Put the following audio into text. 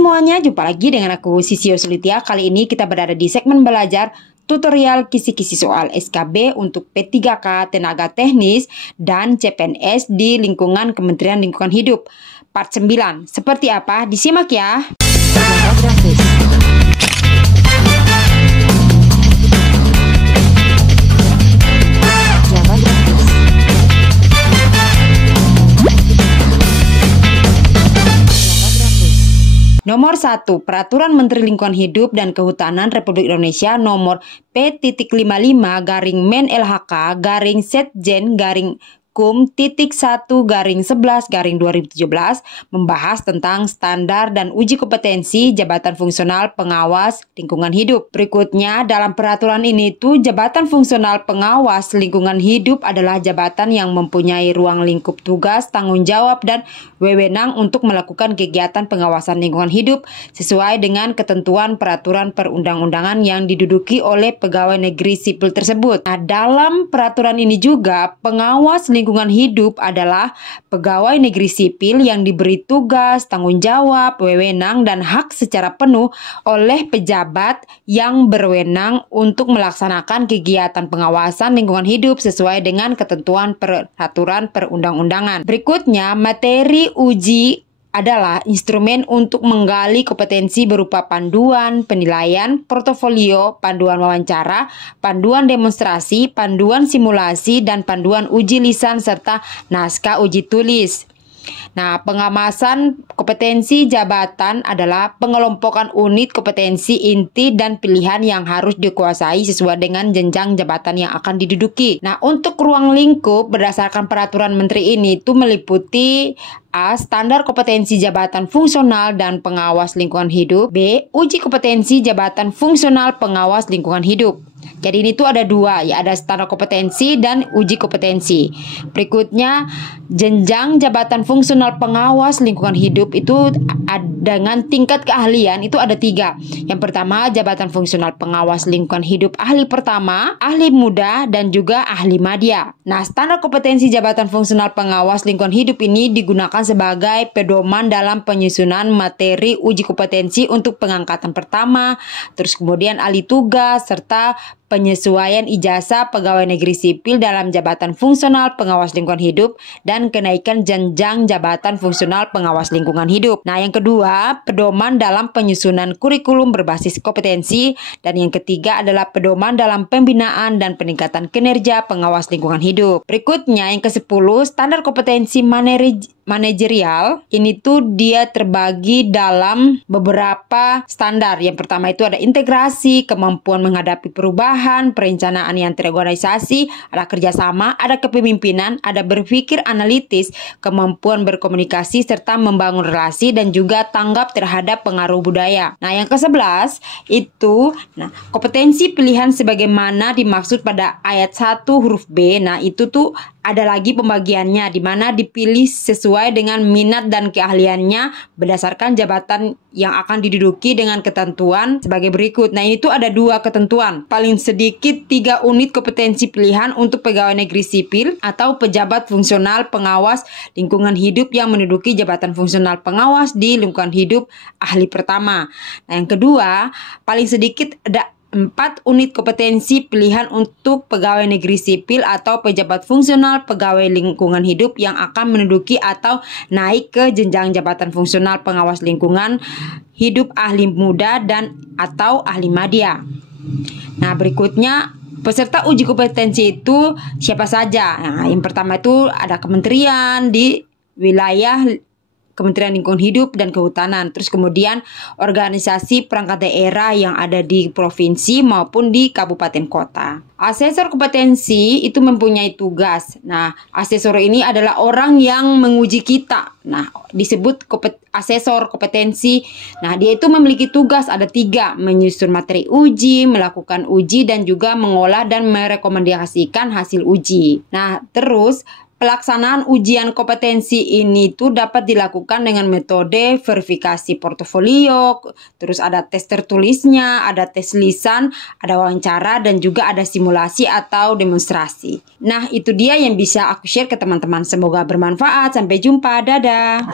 semuanya, jumpa lagi dengan aku Sisio Sulitia. Kali ini kita berada di segmen belajar tutorial kisi-kisi soal SKB untuk P3K Tenaga Teknis dan CPNS di lingkungan Kementerian Lingkungan Hidup. Part 9. Seperti apa? Disimak ya. Nomor 1. Peraturan Menteri Lingkungan Hidup dan Kehutanan Republik Indonesia nomor P.55-Men-LHK-Setjen-Kum.1-11-2017 membahas tentang standar dan uji kompetensi jabatan fungsional pengawas lingkungan hidup. Berikutnya, dalam peraturan ini jabatan fungsional pengawas lingkungan hidup adalah jabatan yang mempunyai ruang lingkup tugas, tanggung jawab, dan wewenang untuk melakukan kegiatan pengawasan lingkungan hidup sesuai dengan ketentuan peraturan perundang-undangan yang diduduki oleh pegawai negeri sipil tersebut. Nah, dalam peraturan ini juga pengawas lingkungan hidup adalah pegawai negeri sipil yang diberi tugas, tanggung jawab, wewenang, dan hak secara penuh oleh pejabat yang berwenang untuk melaksanakan kegiatan pengawasan lingkungan hidup sesuai dengan ketentuan peraturan perundang-undangan. Berikutnya, materi uji adalah instrumen untuk menggali kompetensi berupa panduan, penilaian, portofolio, panduan wawancara, panduan demonstrasi, panduan simulasi, dan panduan uji lisan serta naskah uji tulis. Nah, pengamasan kompetensi jabatan adalah pengelompokan unit kompetensi inti dan pilihan yang harus dikuasai sesuai dengan jenjang jabatan yang akan diduduki. Nah, untuk ruang lingkup berdasarkan peraturan menteri ini meliputi A. Standar kompetensi jabatan fungsional dan pengawas lingkungan hidup. B. Uji kompetensi jabatan fungsional pengawas lingkungan hidup. Jadi ini ada dua, ya, ada standar kompetensi dan uji kompetensi. Berikutnya, jenjang jabatan fungsional pengawas lingkungan hidup dengan tingkat keahlian ada 3. Yang pertama, jabatan fungsional pengawas lingkungan hidup ahli pertama, ahli muda, dan juga ahli madya. Nah, standar kompetensi jabatan fungsional pengawas lingkungan hidup ini digunakan sebagai pedoman dalam penyusunan materi uji kompetensi untuk pengangkatan pertama, terus kemudian ahli tugas, serta penyesuaian ijazah pegawai negeri sipil dalam jabatan fungsional pengawas lingkungan hidup dan kenaikan jenjang jabatan fungsional pengawas lingkungan hidup. Nah, yang kedua, pedoman dalam penyusunan kurikulum berbasis kompetensi, dan yang ketiga adalah pedoman dalam pembinaan dan peningkatan kinerja pengawas lingkungan hidup. Berikutnya, yang ke-10, standar kompetensi manajerial. Ini dia terbagi dalam beberapa standar. Yang pertama ada integrasi, kemampuan menghadapi perubahan, perencanaan yang terorganisasi, ada kerjasama, ada kepemimpinan, ada berpikir analitis, kemampuan berkomunikasi serta membangun relasi, dan juga tanggap terhadap pengaruh budaya. Nah, yang ke-11 kompetensi pilihan sebagaimana dimaksud pada ayat 1 huruf B. Nah, ada lagi pembagiannya di mana dipilih sesuai dengan minat dan keahliannya berdasarkan jabatan yang akan diduduki dengan ketentuan sebagai berikut. Nah, ini ada 2 ketentuan. Paling sedikit 3 unit kompetensi pilihan untuk pegawai negeri sipil atau pejabat fungsional pengawas lingkungan hidup yang menduduki jabatan fungsional pengawas di lingkungan hidup ahli pertama. Nah, yang kedua, paling sedikit ada 4 unit kompetensi pilihan untuk pegawai negeri sipil atau pejabat fungsional pegawai lingkungan hidup yang akan menduduki atau naik ke jenjang jabatan fungsional pengawas lingkungan hidup ahli muda dan atau ahli madya. Nah, berikutnya peserta uji kompetensi siapa saja. Nah, yang pertama ada kementerian di wilayah Kementerian Lingkungan Hidup dan Kehutanan. Terus kemudian organisasi perangkat daerah yang ada di provinsi maupun di kabupaten kota. Asesor kompetensi mempunyai tugas. Nah, asesor ini adalah orang yang menguji kita. Nah, disebut asesor kompetensi. Nah, dia memiliki tugas ada 3, menyusun materi uji, melakukan uji, dan juga mengolah dan merekomendasikan hasil uji. Nah, terus pelaksanaan ujian kompetensi ini dapat dilakukan dengan metode verifikasi portofolio, terus ada tes tertulisnya, ada tes lisan, ada wawancara, dan juga ada simulasi atau demonstrasi. Nah, itu dia yang bisa aku share ke teman-teman. Semoga bermanfaat. Sampai jumpa. Dadah.